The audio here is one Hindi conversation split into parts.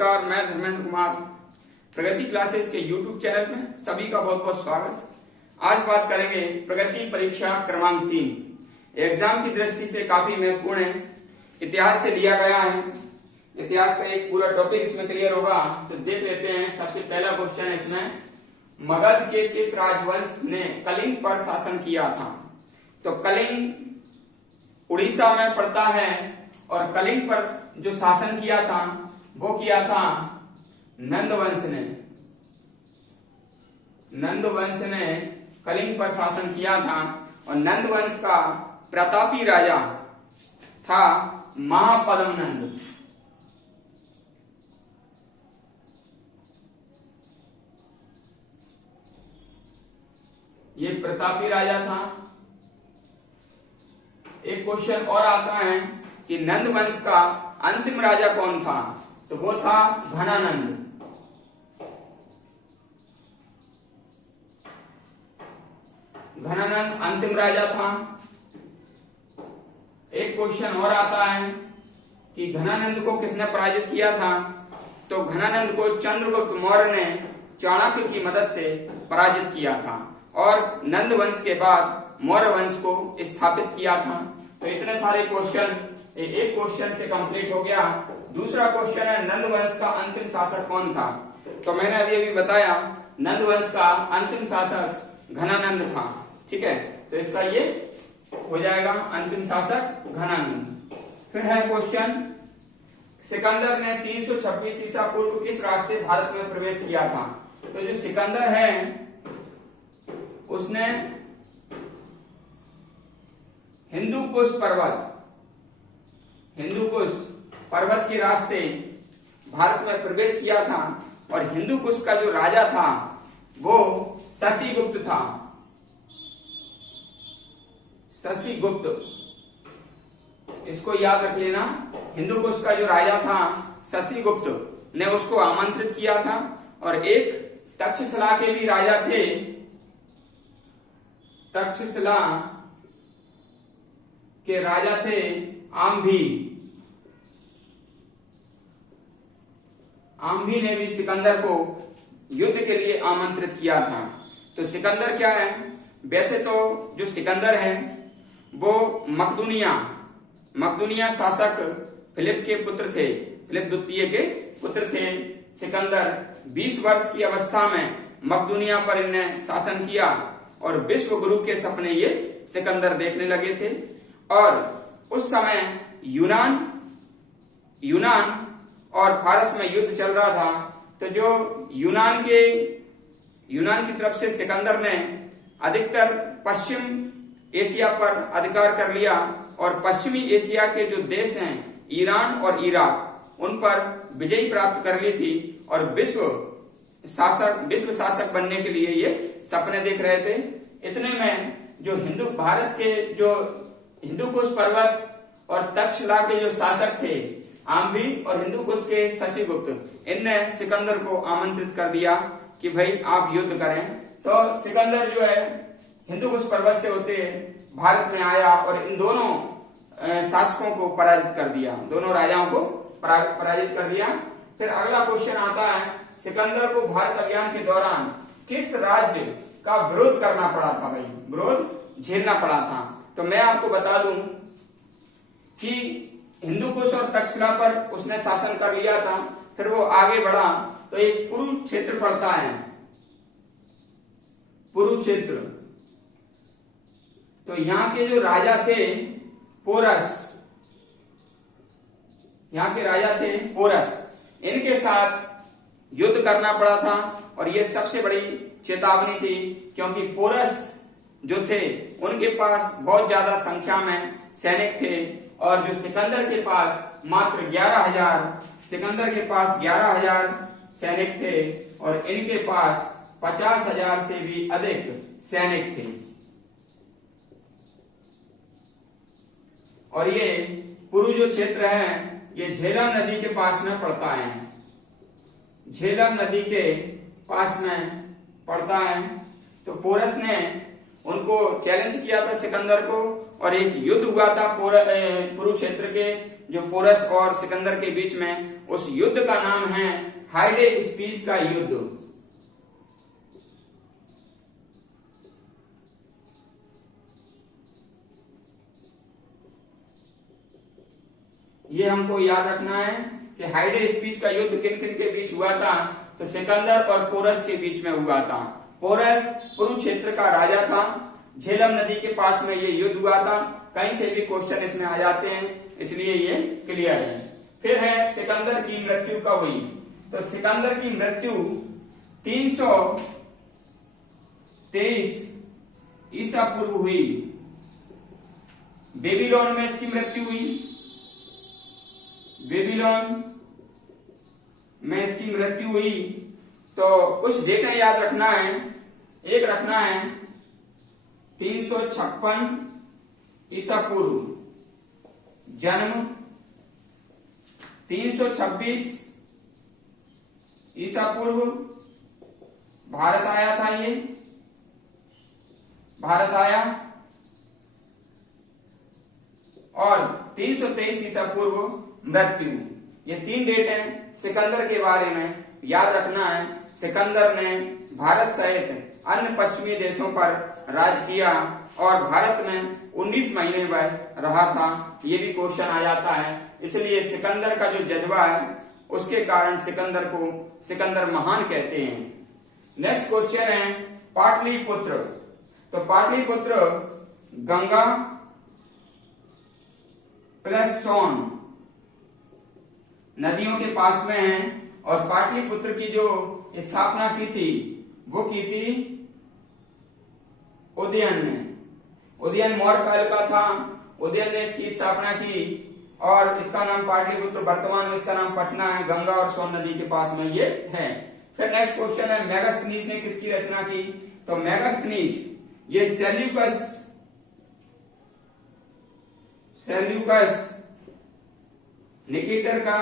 नमस्कार, मैं धर्मेंद्र कुमार। प्रगति क्लासेस के YouTube चैनल में सभी का बहुत बहुत स्वागत। आज बात करेंगे प्रगति परीक्षा क्रमांक 3। एग्जाम की दृष्टि से काफी महत्वपूर्ण है। इतिहास से लिया गया है। इतिहास का एक पूरा टॉपिक इसमें क्लियर होगा, तो देख लेते हैं। सबसे पहला क्वेश्चन है इसमें, मगध के किस राजवंश ने कलिंग पर शासन किया था? तो कलिंग उड़ीसा में पड़ता है और कलिंग पर जो शासन किया था वो किया था नंद वंश ने। नंद वंश ने कलिंग पर शासन किया था और नंद वंश का प्रतापी राजा था महापद्म नंद। ये प्रतापी राजा था। एक क्वेश्चन और आता है कि नंद वंश का अंतिम राजा कौन था? तो वो था घनानंद। घनानंद अंतिम राजा था। एक क्वेश्चन और आता है कि घनानंद को किसने पराजित किया था? तो घनानंद को चंद्रगुप्त मौर्य ने चाणक्य की मदद से पराजित किया था और नंद वंश के बाद मौर्य वंश को स्थापित किया था। तो इतने सारे क्वेश्चन एक क्वेश्चन से कंप्लीट हो गया। दूसरा क्वेश्चन है, नंद वंश का अंतिम शासक कौन था? तो मैंने अभी बताया, नंद वंश का अंतिम शासक घनानंद था। ठीक है, तो इसका ये हो जाएगा अंतिम शासक घनानंद। फिर है क्वेश्चन, सिकंदर ने 326 ईसा पूर्व किस रास्ते भारत में प्रवेश किया था? तो जो सिकंदर है उसने हिंदूकुश पर्वत के रास्ते भारत में प्रवेश किया था और हिंदूकुश का जो राजा था वो शशिगुप्त था। शशिगुप्त, इसको याद रख लेना। हिंदूकुश का जो राजा था शशिगुप्त ने उसको आमंत्रित किया था और एक तक्षशिला के भी राजा थे। तक्षशिला के राजा थे आम्भी ने भी सिकंदर को युद्ध के लिए आमंत्रित किया था। तो सिकंदर क्या है? वैसे तो जो सिकंदर है वो मकदूनिया शासक फिलिप के पुत्र थे, फिलिप द्वितीय के पुत्र थे। सिकंदर 20 वर्ष की अवस्था में मकदूनिया पर इन्हें शासन किया और विश्व गुरु के सपने ये सिकंदर देखने लगे थे। और उस समय यूनान और फारस में युद्ध चल रहा था। तो जो यूनान की तरफ से सिकंदर ने अधिकतर पश्चिम एशिया पर अधिकार कर लिया और पश्चिमी एशिया के जो देश हैं ईरान और इराक, उन पर विजय प्राप्त कर ली थी और विश्व शासक बनने के लिए ये सपने देख रहे थे। इतने में जो भारत के जो हिंदूकुश पर्वत और तक्षशिला के जो शासक थे आम्भी और हिंदूकुश के शशिगुप्त, इनने सिकंदर को आमंत्रित कर दिया कि भाई आप युद्ध करें। तो सिकंदर जो है हिंदूकुश पर्वत से होते भारत में आया और इन दोनों शासकों को पराजित कर दिया, दोनों राजाओं को पराजित कर दिया। फिर अगला क्वेश्चन आता है, सिकंदर को भारत अभियान के दौरान किस राज्य का विरोध करना पड़ा था? भाई विरोध झेलना पड़ा था। तो मैं आपको बता दूं कि हिंदूकुश और तक्षशिला पर उसने शासन कर लिया था। फिर वो आगे बढ़ा तो एक कुरुक्षेत्र पड़ता है, कुरुक्षेत्र। तो यहाँ के जो राजा थे पोरस, इनके साथ युद्ध करना पड़ा था और ये सबसे बड़ी चेतावनी थी, क्योंकि पोरस जो थे उनके पास बहुत ज्यादा संख्या में सैनिक थे और जो सिकंदर के पास मात्र 11,000 सैनिक थे और इनके पास 50,000 से भी अधिक सैनिक थे। और ये पुरु जो क्षेत्र है ये झेलम नदी के पास में पड़ता है। झेलम नदी के पास में पड़ता है। तो पोरस ने उनको चैलेंज किया था सिकंदर को और एक युद्ध हुआ था कुरुक्षेत्र के जो पोरस और सिकंदर के बीच में। उस युद्ध का नाम है हाइडे स्पीच का युद्ध। ये हमको याद रखना है कि हाइडे स्पीच का युद्ध किन किन के बीच हुआ था, तो सिकंदर और पोरस के बीच में हुआ था। पोरस कुरुक्षेत्र का राजा था, झेलम नदी के पास में ये युद्ध हुआ था। कहीं से भी क्वेश्चन इसमें आ जाते हैं, इसलिए ये क्लियर है। फिर है सिकंदर की मृत्यु कब हुई, तो सिकंदर की मृत्यु 323 ईसा पूर्व हुई। बेबीलोन में इसकी मृत्यु हुई, बेबीलोन में इसकी मृत्यु हुई। तो कुछ डेटा याद रखना है। एक रखना है 356 ईसा पूर्व जन्म, 326 ईसा पूर्व भारत आया था, ये भारत आया, और 323 ईसा पूर्व मृत्यु। ये 3 डेट हैं सिकंदर के बारे में याद रखना है। सिकंदर ने भारत सहित अन्य पश्चिमी देशों पर राज किया और भारत में 19 महीने वह रहा था। ये भी क्वेश्चन आ जाता है, इसलिए सिकंदर का जो जज्बा है उसके कारण सिकंदर को सिकंदर महान कहते हैं। नेक्स्ट क्वेश्चन है पाटलिपुत्र। तो पाटलिपुत्र गंगा प्लस सोन नदियों के पास में है, और पाटलिपुत्र की जो स्थापना की थी वो की थी उदयन ने। उदयन मौर्य काल का था, उदयन ने इसकी स्थापना की और इसका नाम पाटलिपुत्र, वर्तमान में इसका नाम पटना है, गंगा और सोन नदी के पास में ये है। फिर नेक्स्ट क्वेश्चन है मेगास्थनीज ने किसकी रचना की, तो मेगास्थनीज ये सेल्यूकस निकेटर का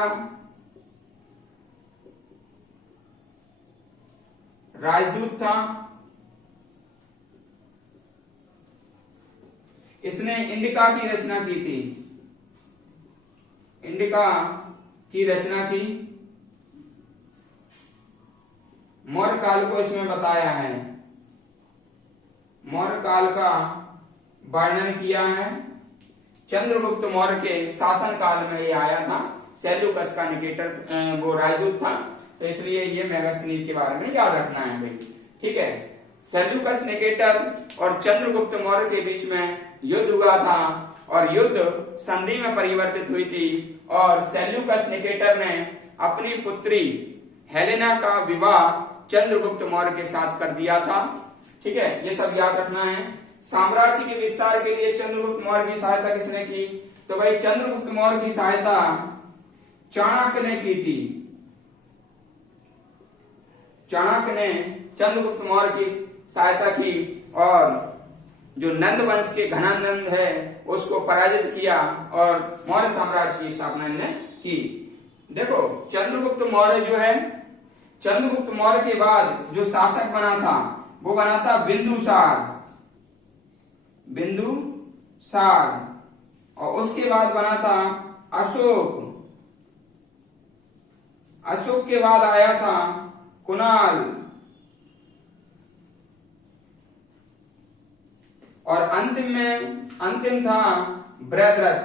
राजदूत था। इसने इंडिका की रचना की थी, इंडिका की रचना की। मौर्य काल को इसमें बताया है, मौर्य काल का वर्णन किया है। चंद्रगुप्त मौर्य के शासन काल में ये आया था। सेल्यूकस का निकेटर वो राजदूत था, तो इसलिए ये मेगास्थनीज के बारे में याद रखना है भाई, ठीक है। सेल्यूकस निकेटर और चंद्रगुप्त मौर्य के बीच में युद्ध हुआ था और युद्ध संधि में परिवर्तित हुई थी, और सेल्यूकस निकेटर ने अपनी पुत्री हेलेना का विवाह चंद्रगुप्त मौर्य के साथ कर दिया था, ठीक है। ये सब याद रखना है। साम्राज्य के विस्तार के लिए चंद्रगुप्त मौर्य की सहायता किसने की, तो भाई चंद्रगुप्त मौर्य की सहायता चाणक्य ने की थी। चाणक्य ने चंद्रगुप्त मौर्य की सहायता की और जो नंद वंश के घनानंद है उसको पराजित किया और मौर्य साम्राज्य की स्थापना ने की। देखो चंद्रगुप्त मौर्य जो है, चंद्रगुप्त मौर्य के बाद जो शासक बना था वो बना था बिंदुसार, और उसके बाद बना था अशोक, अशोक के बाद आया था कुणाल, और अंतिम था बृहद्रथ।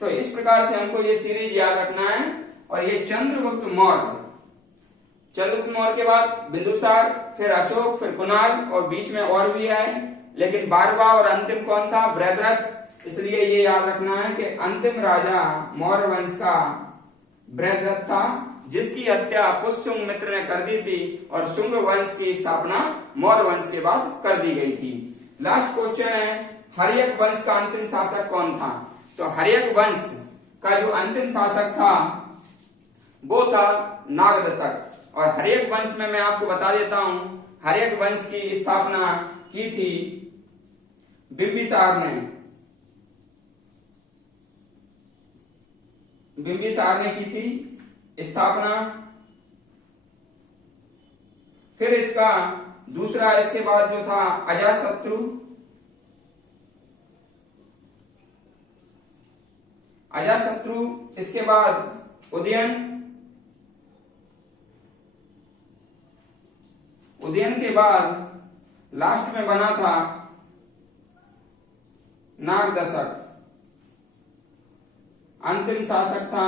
तो इस प्रकार से हमको ये सीरीज याद रखना है। और ये चंद्रगुप्त मौर्य के बाद बिंदुसार, फिर अशोक, फिर कुणाल, और बीच में और भी आए, लेकिन 12वां और अंतिम कौन था, बृहद्रथ। इसलिए ये याद रखना है कि अंतिम राजा मौर्य वंश का बृहद्रथ था, जिसकी हत्या पुष्यशुंग मित्र ने कर दी थी और शुंग वंश की स्थापना मौर्य वंश के बाद कर दी गई थी। लास्ट क्वेश्चन है हर्यक वंश का अंतिम शासक कौन था, तो हर्यक वंश का जो अंतिम शासक था वो था नागदशक। और हर्यक वंश में मैं आपको बता देता हूं, हर्यक वंश की स्थापना की थी बिंबिसार ने, बिंबिसार ने की थी स्थापना। फिर इसका दूसरा इसके बाद जो था अजातशत्रु, इसके बाद उदयन, के बाद लास्ट में बना था नागदशक, अंतिम शासक था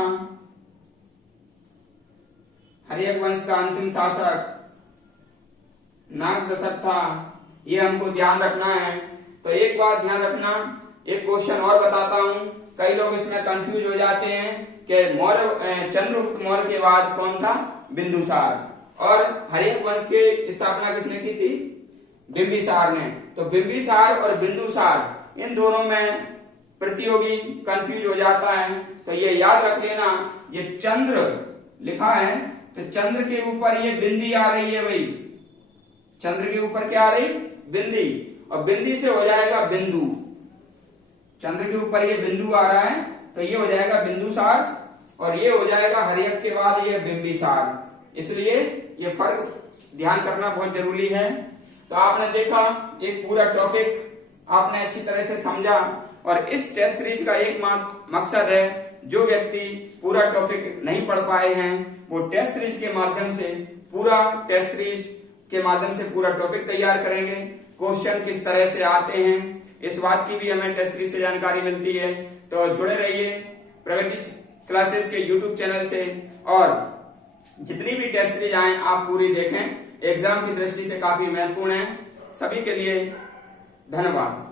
हर्यक वंश का अंतिम शासक नागदशक था। ये हमको ध्यान रखना है। तो एक बात ध्यान रखना, एक क्वेश्चन और बताता हूं, कई लोग इसमें कंफ्यूज हो जाते हैं कि चंद्रगुप्त मौर्य के बाद कौन था, बिंदुसार, और हर्यक वंश की स्थापना किसने की थी, बिंबिसार ने। तो बिंबिसार और बिंदुसार इन दोनों में प्रतियोगी कंफ्यूज हो जाता है। तो ये याद रख लेना, ये चंद्र लिखा है तो चंद्र के ऊपर ये बिंदी आ रही है भाई, चंद्र के ऊपर क्या आ रही, बिंदी, और बिंदी से हो जाएगा बिंदु। चंद्र के ऊपर ये बिंदु आ रहा है तो ये हो जाएगा बिंदुसार, और ये हो जाएगा हर्यक के बाद ये बिंबिसार। इसलिए ये फर्क ध्यान करना बहुत जरूरी है। तो आपने देखा एक पूरा टॉपिक आपने अच्छी तरह से समझा, और इस टेस्ट सीरीज का एक मकसद है, जो व्यक्ति पूरा टॉपिक नहीं पढ़ पाए हैं वो टेस्ट सीरीज के माध्यम से पूरा टॉपिक तैयार करेंगे। क्वेश्चन किस तरह से आते हैं इस बात की भी हमें टेस्ट सीरीज से जानकारी मिलती है। तो जुड़े रहिए प्रगति क्लासेस के यूट्यूब चैनल से, और जितनी भी टेस्ट सीरीज आए आप पूरी देखें, एग्जाम की दृष्टि से काफी महत्वपूर्ण है। सभी के लिए धन्यवाद।